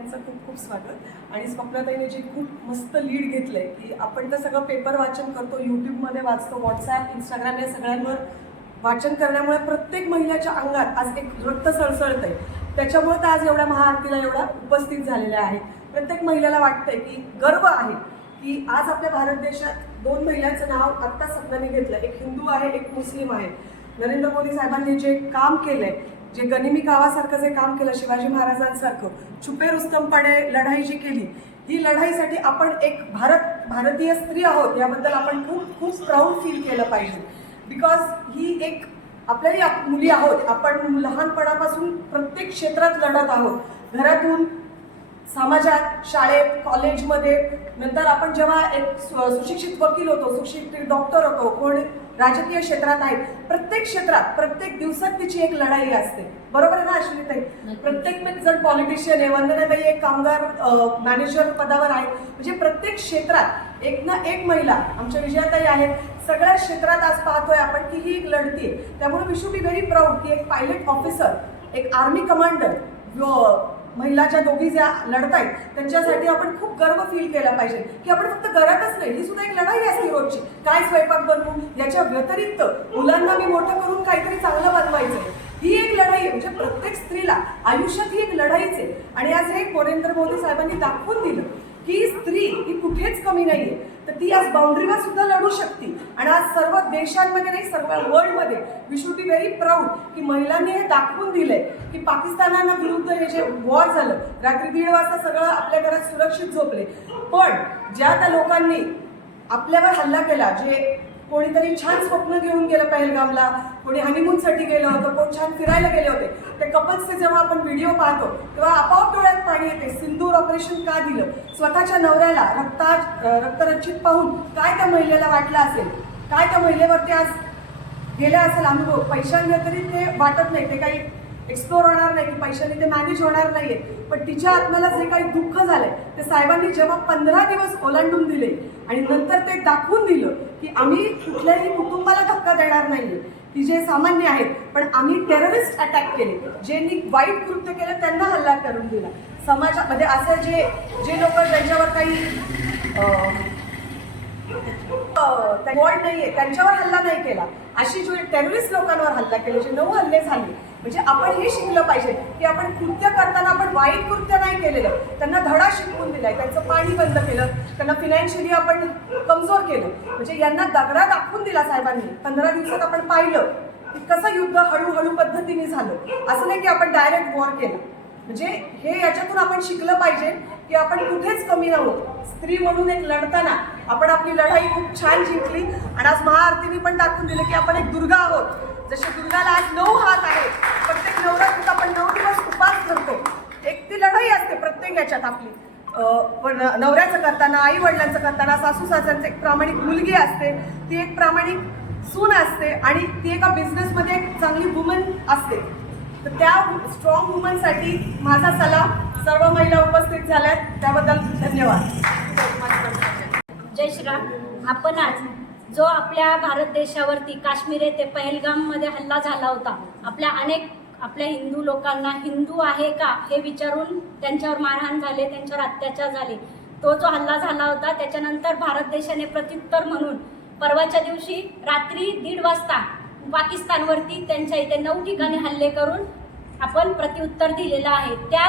त्यांचं खूप खूप स्वागत. आणि स्वप्नाताईने जे खूप मस्त लीड घेतलंय की आपण तर सगळं पेपर वाचन करतो यूट्यूबमध्ये वाचतो व्हॉट्सॲप इंस्टाग्राम या सगळ्यांवर वाचन करण्यामुळे प्रत्येक महिलाच्या अंगात आज एक रक्त सळसळत आहे त्याच्यामुळे तर आज एवढ्या महाआरतीला एवढ्या उपस्थित झालेल्या आहेत. प्रत्येक महिलेला वाटतंय की गर्व आहे की आज आपल्या भारत देशात दोन महिलांचं नाव आत्ता सपनाने घेतलं. एक हिंदू आहे एक मुस्लिम आहे. नरेंद्र मोदी साहेबांनी जे काम केलंय जे गनिमी कावासारखं जे काम केलं शिवाजी महाराजांसारखं छुपे रुस्तमपणे लढाई जी केली ही लढाईसाठी आपण एक भारत भारतीय स्त्री आहोत याबद्दल आपण खूप खूप प्राऊड फील केलं पाहिजे. बिकॉज ही एक आपल्याही मुली आहोत. आपण लहानपणापासून प्रत्येक क्षेत्रात लढत आहोत. घरातून समाजात शाळेत कॉलेजमध्ये. नंतर आपण जेव्हा एक सुशिक्षित वकील होतो सुशिक्षित डॉक्टर होतो कोण राजकीय क्षेत्रात आहे प्रत्येक क्षेत्रात प्रत्येक दिवसात तिची एक लढाई असते. बरोबर आहे ना अश्विनीताई? प्रत्येक जण पॉलिटिशियन आहे वंदनाताई एक कामगार मॅनेजर पदावर आहे. म्हणजे प्रत्येक क्षेत्रात एक ना एक महिला आमच्या विजयाताई आहेत सगळ्या क्षेत्रात आज पाहतोय आपण की ही एक लढती आहे. त्यामुळे we should be very proud की एक पायलट ऑफिसर एक आर्मी कमांडर महिला ज्या दोघी ज्या लढतायत त्यांच्यासाठी आपण खूप गर्व फील केला पाहिजे. की आपण फक्त घरातच नाही ही सुद्धा एक लढाई असते रोजची. काय स्वयंपाक बनवू? याच्या व्यतिरिक्त मुलांना मी मोठं करून काहीतरी चांगलं बनवायचं ही एक लढाई आहे. म्हणजे प्रत्येक स्त्रीला आयुष्यात ही एक लढाईच आहे. आणि आज हे नरेंद्र मोदी साहेबांनी दाखवून दिलं. ती स्त्री ही कुठेच कमी नाहीये. तर ती आज बाउंड्रीवर सुद्धा लढू शकते. आणि आज सर्व देशांमध्ये नाही सर्व वर्ल्डमध्ये we should be very proud की महिलांनी हे दाखवून दिलंय की पाकिस्तानांना विरुद्ध हे जे वॉर झालं रात्री दीड वाजता सगळं आपल्या घरात सुरक्षित झोपले. पण ज्या त्या लोकांनी आपल्यावर हल्ला केला जे कोणीतरी छान स्वप्न घेऊन गेलं पहलगामला. कोणी हनीमूनसाठी गेलं होतं कोण छान फिरायला गेले होते. ते कपल्सचे जेव्हा आपण व्हिडिओ पाहतो तेव्हा आपोआप डोळ्यात पाणी येते. सिंदूर ऑपरेशन का दिलं? स्वतःच्या नवऱ्याला रक्ता रक्तरंजित पाहून काय त्या महिलेला वाटलं असेल? काय त्या महिलेवरती आज गेला असेल अनुभव? पैशांना तरी ते वाटत नाही. ते काही एक्सप्लोर होणार नाही की पैशाने ते मॅनेज होणार नाहीये. पण तिच्या आत्म्याला जे काही दुःख झालंय ते साहेबांनी जेव्हा पंधरा दिवस ओलांडून दिले आणि नंतर ते दाखवून दिलं की आम्ही कुठल्याही कुटुंबाला धक्का देणार नाहीये की जे सामान्य आहेत पण आम्ही टेररिस्ट अटॅक केले. ज्यांनी वाईट कृत्य केलं त्यांना हल्ला करून दिला. समाजामध्ये असं जे जे लोक त्यांच्यावर काही अं, नाहीये त्यांच्यावर हल्ला नाही केला. अशी जे टेररिस्ट लोकांवर हल्ला केले जे नऊ हल्ले झाले म्हणजे आपण हे शिकलं पाहिजे की आपण कृत्य करताना आपण वाईट कृत्य नाही केलेलं. त्यांना धडा शिकवून दिलाय त्यांचं पाणी बंद केलं त्यांना फिनान्शियली आपण कमजोर केलं. म्हणजे यांना दगडा दाखवून दिला साहेबांनी. पंधरा दिवसात आपण पाहिलं की कसं युद्ध हळूहळू पद्धतीने झालं. असं नाही की आपण डायरेक्ट वॉर केलं. म्हणजे हे याच्यातून आपण शिकलं पाहिजे की आपण कुठेच कमी नव्हतो. स्त्री म्हणून एक लढताना आपण आपली लढाई खूप छान जिंकली. आणि आज महाआरतीने पण दाखवून दिलं की आपण एक दुर्गा आहोत. जसे दुर्गाला आज नऊ हात आहेत प्रत्येक नवरात्रीत आपण नऊ दिवस उपास करतो. एक ती लढाई असते प्रत्येक याच्यात आपली. पण नवऱ्याचं करताना आई वडिलांचं करताना सासू सासऱ्यांचं एक प्रामाणिक मुलगी असते ती एक प्रामाणिक सून असते आणि ती एका बिझनेसमध्ये एक चांगली वुमन असते. तर त्या स्ट्रॉंग वुमनसाठी माझा सलाम. सर्व महिला उपस्थित झाल्यात त्याबद्दल धन्यवाद. जय श्रीराम. आपण आज जो आपल्या भारत देशावरती काश्मीर येथे पहलगाममध्ये हल्ला झाला होता. आपल्या अनेक आपल्या हिंदू लोकांना हिंदू आहे का हे विचारून त्यांच्यावर मारहाण झाले त्यांच्यावर अत्याचार झाले. तो जो हल्ला झाला होता त्याच्यानंतर भारत देशाने प्रत्युत्तर म्हणून परवाच्या दिवशी रात्री दीड वाजता पाकिस्तानवरती त्यांच्या इथे नऊ ठिकाणी हल्ले करून आपण प्रत्युत्तर दिलेलं आहे. त्या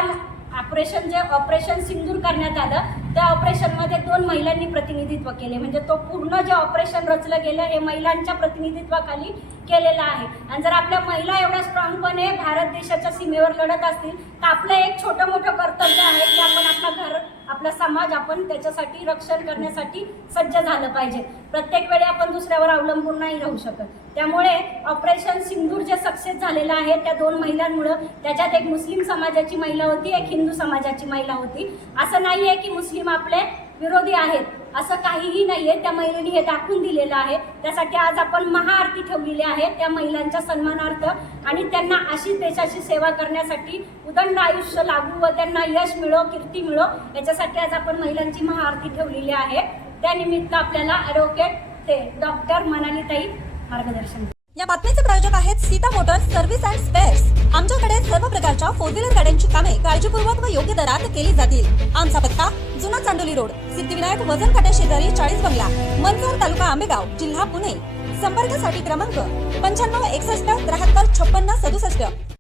ऑपरेशन जे ऑपरेशन सिंदूर करण्यात आलं त्या ऑपरेशनमध्ये दोन महिलांनी प्रतिनिधित्व केले. म्हणजे तो पूर्ण जे ऑपरेशन रचलं गेलं हे महिलांच्या प्रतिनिधित्वाखाली केलेलं आहे. आणि जर आपल्या महिला एवढ्या स्ट्रॉंगपणे भारत देशाच्या सीमेवर लढत असतील तर आपलं एक छोटं मोठं कर्तव्य आहे की आपण आपलं घर आपला समाज आपण त्याच्यासाठी रक्षण करण्यासाठी सज्ज झालं पाहिजे. प्रत्येक वेळी आपण दुसऱ्यावर अवलंबून नाही राहू शकत. त्यामुळे ऑपरेशन सिंदूर जे सक्सेस झालेलं आहे त्या दोन महिलांमुळं त्याच्यात एक मुस्लिम समाजाची महिला होती एक हिंदू समाजाची महिला होती. असं नाही आहे की मुस्लिम आपले विरोधी आहेत. असं काहीही नाही आहे त्या महिलेने हे दाखवून दिलेलं आहे. त्यासाठी आज आपण महाआरती ठेवलेली आहे. त्या महिलांच्या सन्मानार्थ आणि त्यांना अशीच देशाची सेवा करण्यासाठी उदंड आयुष्य लागू व त्यांना यश मिळो कीर्ती मिळो याच्यासाठी आज आपण महिलांची महाआरती ठेवलेली आहे. त्यानिमित्त आपल्याला ॲडव्होकेट ते डॉक्टर मनालीताई मार्गदर्शन या बातमीचे प्रायोजक आहेत Sita Motors Service and Spares आमच्याकडे सर्व प्रकारच्या फोर व्हीलर गाड्यांची कामे काळजीपूर्वक व योग्य दरात केली जातील. आमचा पत्ता जुना चांदोली रोड. सिद्धिविनायक वजन काट्या शेजारी चाळीस बंगला. मनसर तालुका आंबेगाव जिल्हा पुणे. संपर्कासाठी क्रमांक पंच्याण्णव एकसष्ट त्र्याहत्तर छप्पन्न सदुसष्ट.